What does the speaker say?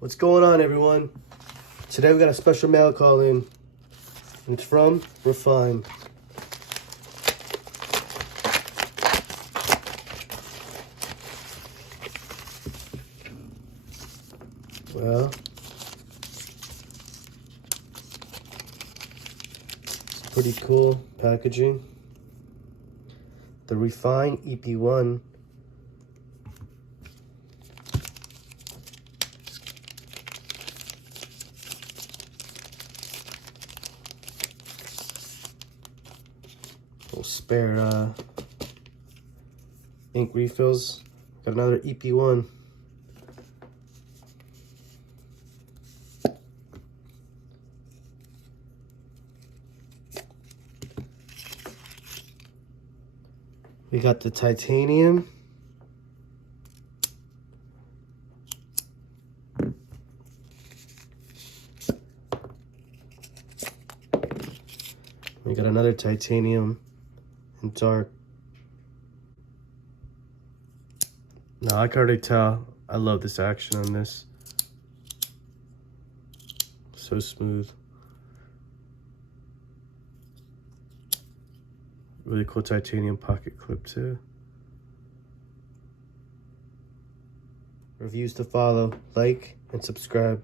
What's going on, everyone? Today we got a special mail call in, and it's from Refyne. Well, it's pretty cool packaging. The Refyne EP1 little spare ink refills. Got another EP1. We got the titanium. We got another titanium in dark. Now I can already tell I love this action on this. So smooth. Really cool titanium pocket clip too. Reviews to follow. Like and subscribe.